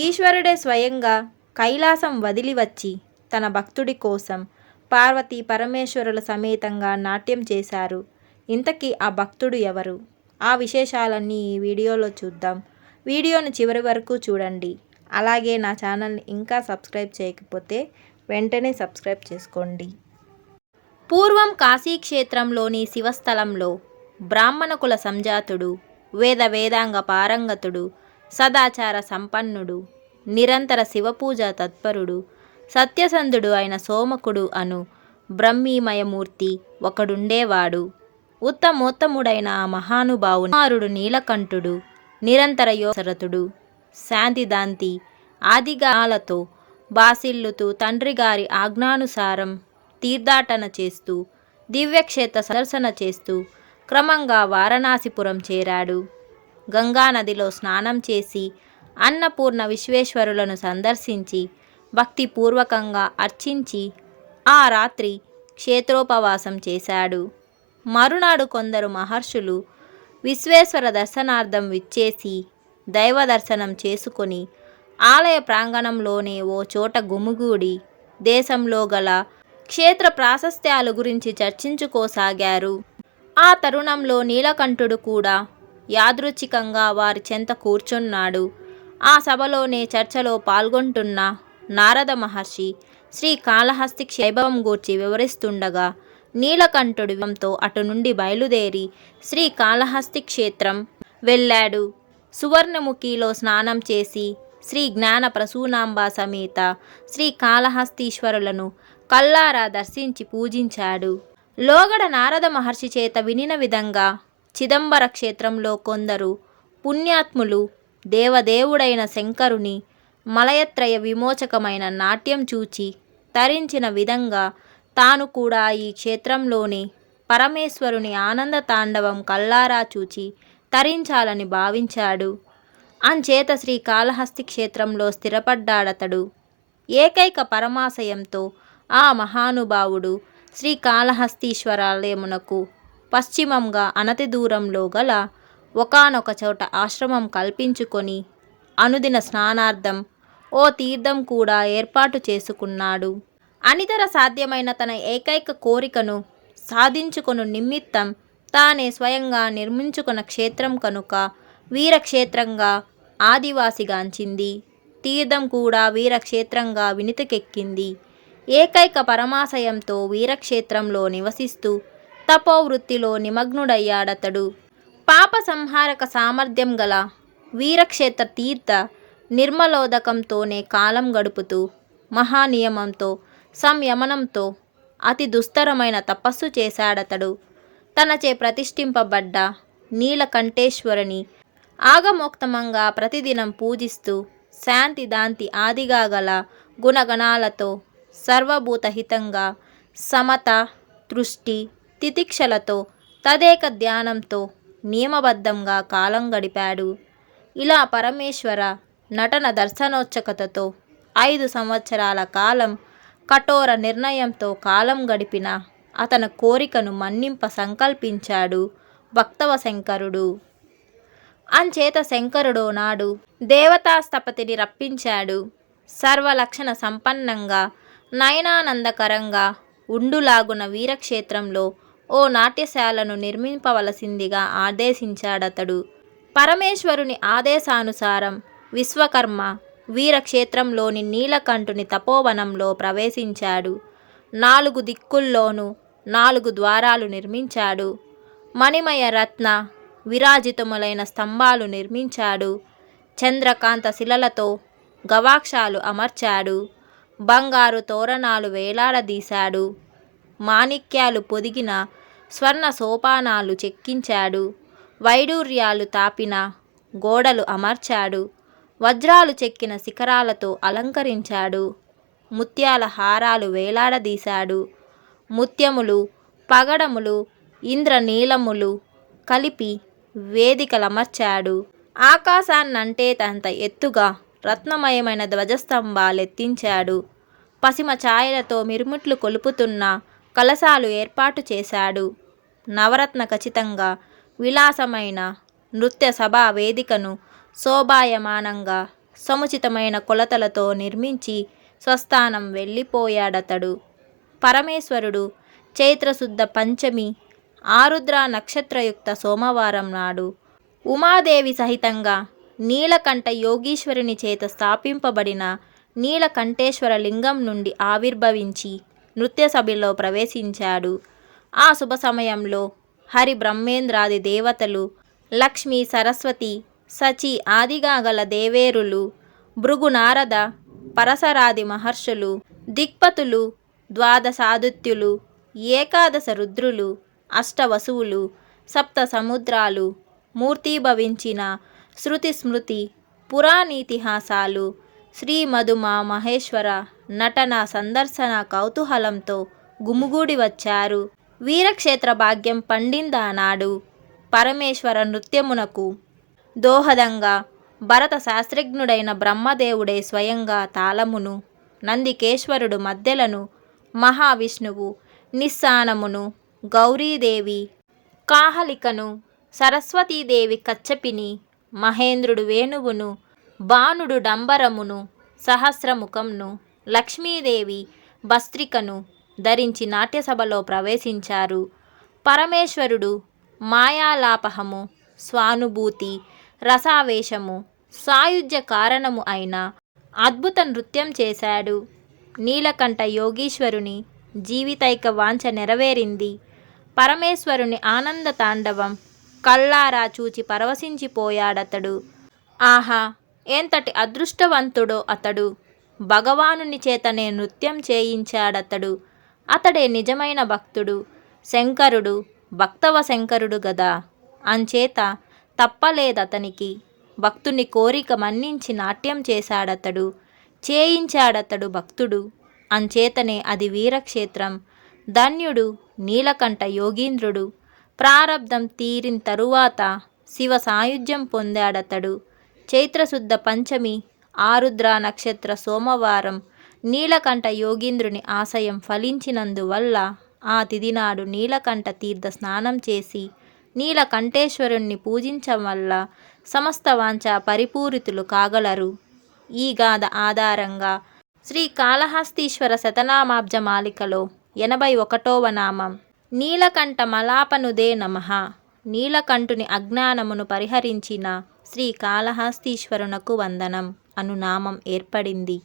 ఈశ్వరుడే స్వయంగా కైలాసం వదిలి వచ్చి తన భక్తుడి కోసం పార్వతీ పరమేశ్వరుల సమేతంగా నాట్యం చేశారు. ఇంతకీ ఆ భక్తుడు ఎవరు? ఆ విశేషాలన్నీ ఈ వీడియోలో చూద్దాం. వీడియోని చివరి వరకు చూడండి. అలాగే నా ఛానల్ని ఇంకా సబ్స్క్రైబ్ చేయకపోతే వెంటనే సబ్స్క్రైబ్ చేసుకోండి. పూర్వం కాశీక్షేత్రంలోని శివస్థలంలో బ్రాహ్మణ కుల సంజాతుడు, వేదాంగ పారంగతుడు, సదాచార సంపన్నుడు, నిరంతర శివపూజ తత్పరుడు, సత్యసంధుడు అయిన సోమకుడు అను బ్రహ్మీమయమూర్తి ఒకడుండేవాడు. ఉత్తమోత్తముడైన ఆ మహానుభావుని కుమారుడు నీలకంఠుడు నిరంతర యోగరతుడు, శాంతిదాంతి ఆదిగాలతో బాసిల్లుతూ తండ్రిగారి ఆజ్ఞానుసారం తీర్థాటన చేస్తూ దివ్యక్షేత్ర సందర్శన చేస్తూ క్రమంగా వారణాసిపురం చేరాడు. గంగానదిలో స్నానం చేసి అన్నపూర్ణ విశ్వేశ్వరులను సందర్శించి భక్తిపూర్వకంగా అర్చించి ఆ రాత్రి క్షేత్రోపవాసం చేశాడు. మరునాడు కొందరు మహర్షులు విశ్వేశ్వర దర్శనార్థం విచ్చేసి దైవ దర్శనం చేసుకొని ఆలయ ప్రాంగణంలోనే ఓ చోట గుమిగూడి దేశంలో గల క్షేత్ర ప్రాశస్త్యాల గురించి చర్చించుకోసాగారు. ఆ తరుణంలో నీలకంఠుడు కూడా యాదృచ్ఛికంగా వారి చెంత కూర్చున్నాడు. ఆ సభలోనే చర్చలో పాల్గొంటున్న నారద మహర్షి శ్రీకాళహస్తి వైభవం గూర్చి వివరిస్తుండగా నీలకంఠుడి వివంతో అటు నుండి బయలుదేరి శ్రీకాళహస్తి క్షేత్రం వెళ్ళాడు. సువర్ణముఖిలో స్నానం చేసి శ్రీ జ్ఞాన ప్రసూనాంబ సమేత శ్రీకాళహస్తీశ్వరులను కల్లారా దర్శించి పూజించాడు. లోగడ నారద మహర్షి చేత వినిన విధంగా చిదంబర క్షేత్రంలో కొందరు పుణ్యాత్ములు దేవదేవుడైన శంకరుని మలయత్రయ విమోచకమైన నాట్యం చూచి తరించిన విధంగా తాను కూడా ఈ క్షేత్రంలోని పరమేశ్వరుని ఆనంద తాండవం కల్లారా చూచి తరించాలని భావించాడు. అంచేత శ్రీకాళహస్తి క్షేత్రంలో స్థిరపడ్డాడతడు. ఏకైక పరమాశయంతో ఆ మహానుభావుడు శ్రీకాళహస్తీశ్వరాలయమునకు పశ్చిమంగా అనతి దూరంలో గల ఒకానొక చోట ఆశ్రమం కల్పించుకొని అనుదిన స్నానార్థం ఓ తీర్థం కూడా ఏర్పాటు చేసుకున్నాడు. అనితర సాధ్యమైన తన ఏకైక కోరికను సాధించుకొను నిమిత్తం తానే స్వయంగా నిర్మించుకున్న క్షేత్రం కనుక వీరక్షేత్రంగా ఆదివాసిగాంచింది. తీర్థం కూడా వీరక్షేత్రంగా వినితికెక్కింది. ఏకైక పరమాశయంతో వీరక్షేత్రంలో నివసిస్తూ తపోవృత్తిలో నిమగ్నుడయ్యాడతడు. పాప సంహారక సామర్థ్యం గల వీరక్షేత్ర తీర్థ నిర్మలోదకంతోనే కాలం గడుపుతూ మహానియమంతో సంయమనంతో అతి దుస్తరమైన తపస్సు చేశాడతడు. తనచే ప్రతిష్ఠింపబడ్డ నీలకంఠేశ్వరుని ఆగమోక్తమంగా ప్రతిదినం పూజిస్తూ శాంతిదాంతి ఆదిగా గల గుణగణాలతో సర్వభూతహితంగా సమత దృష్టి తితిక్షలతో తదేక ధ్యానంతో నియమబద్ధంగా కాలం గడిపాడు. ఇలా పరమేశ్వర నటన దర్శనోత్సుకతతో 5 సంవత్సరాల కాలం కఠోర నిర్ణయంతో కాలం గడిపిన అతని కోరికను మన్నింప సంకల్పించాడు భక్తవశంకరుడు. అంచేత శంకరుడో నాడు దేవతాస్థపతిని రప్పించాడు. సర్వలక్షణ సంపన్నంగా నయనానందకరంగా ఉండులాగున వీరక్షేత్రంలో ఓ నాట్యశాలను నిర్మింపవలసిందిగా ఆదేశించాడతడు. పరమేశ్వరుని ఆదేశానుసారం విశ్వకర్మ వీరక్షేత్రంలోని నీలకంఠుని తపోవనంలో ప్రవేశించాడు. 4 దిక్కుల్లోనూ 4 ద్వారాలు నిర్మించాడు. మణిమయ రత్న విరాజితములైన స్తంభాలు నిర్మించాడు. చంద్రకాంత శిలలతో గవాక్షాలు అమర్చాడు. బంగారు తోరణాలు వేలాడదీశాడు. మాణిక్యాలు పొదిగిన స్వర్ణ సోపానాలు చెక్కించాడు. వైడూర్యాలు తాపిన గోడలు అమర్చాడు. వజ్రాలు చెక్కిన శిఖరాలతో అలంకరించాడు. ముత్యాల హారాలు వేలాడదీశాడు. ముత్యములు పగడములు ఇంద్రనీలములు కలిపి వేదికలమర్చాడు. ఆకాశాన్నంటేటంత ఎత్తుగా రత్నమయమైన ధ్వజస్తంభాలెత్తించాడు. పసిమ ఛాయలతో మిరుమిట్లు కొలుపుతున్న కలశాలు ఏర్పాటు చేశాడు. నవరత్న ఖచితంగా విలాసమైన నృత్య సభా వేదికను శోభాయమానంగా సముచితమైన కొలతలతో నిర్మించి స్వస్థానం వెళ్ళిపోయాడతడు. పరమేశ్వరుడు చైత్రశుద్ధ పంచమి ఆరుద్ర నక్షత్రయుక్త సోమవారం నాడు ఉమాదేవి సహితంగా నీలకంఠ యోగీశ్వరుని చేత స్థాపింపబడిన నీలకంఠేశ్వర లింగం నుండి ఆవిర్భవించి నృత్య సభలో ప్రవేశించాడు. ఆ శుభ సమయంలో హరి బ్రహ్మేంద్రాది దేవతలు, లక్ష్మీ సరస్వతి, సచి ఆదిగా గల దేవేరులు, భృగు నారద పరశరాది మహర్షులు, దిక్పతులు, ద్వాదశాదిత్యులు, ఏకాదశ రుద్రులు, అష్టవసువులు, సప్త సముద్రాలు మూర్తీభవించిన శృతి స్మృతి పురాణీతిహాసాలు శ్రీ మధుమా మహేశ్వర నటన సందర్శన కౌతూహలంతో గుమిగూడి వచ్చారు. వీరక్షేత్ర భాగ్యం పండిందానాడు. పరమేశ్వర నృత్యమునకు దోహదంగా భరత శాస్త్రజ్ఞుడైన బ్రహ్మదేవుడే స్వయంగా తాళమును, నందికేశ్వరుడు మద్దెలను, మహావిష్ణువు నిస్సానమును, గౌరీదేవి కాహలికను, సరస్వతీదేవి కచ్చపిని, మహేంద్రుడు వేణువును, బాణుడు డంబరమును, సహస్రముఖంను, లక్ష్మీదేవి భస్త్రికను ధరించి నాట్యసభలో ప్రవేశించారు. పరమేశ్వరుడు మాయాలాపహము, స్వానుభూతి, రసావేశము, సాయుధ్య కారణము అయిన అద్భుత నృత్యం చేశాడు. నీలకంఠ యోగీశ్వరుని జీవితైక వాంఛ నెరవేరింది. పరమేశ్వరుని ఆనంద తాండవం కళ్ళారా చూచి పరవశించిపోయాడతడు. ఆహా, ఎంతటి అదృష్టవంతుడో అతడు! భగవానుని చేతనే నృత్యం చేయించాడతడు. అతడే నిజమైన భక్తుడు. శంకరుడు భక్తవ శంకరుడు గదా, అంచేత తప్పలేదతనికి. భక్తుని కోరిక మన్నించి నాట్యం చేశాడతడు, చేయించాడతడు భక్తుడు. అంచేతనే అది వీరక్షేత్రం. ధన్యుడు నీలకంఠ యోగీంద్రుడు. ప్రారబ్ధం తీరిన తరువాత శివ సాయుధ్యం పొందాడతడు. చైత్రశుద్ధ పంచమి ఆరుద్ర నక్షత్ర సోమవారం నీలకంఠ యోగీంద్రుని ఆశయం ఫలించినందువల్ల ఆ తిథినాడు నీలకంఠ తీర్థ స్నానం చేసి నీలకంఠేశ్వరుణ్ణి పూజించడం వల్ల సమస్త వాంఛ పరిపూరితులు కాగలరు. ఈ గాథ ఆధారంగా శ్రీ కాళహస్తీశ్వర శతనామాబ్జ మాలికలో 81వ నామం నీలకంఠ మలాపనుదే నమః. నీలకంఠుని అజ్ఞానమును పరిహరించిన శ్రీ కాళహస్తీశ్వరునకు వందనం అను నామం ఏర్పడింది.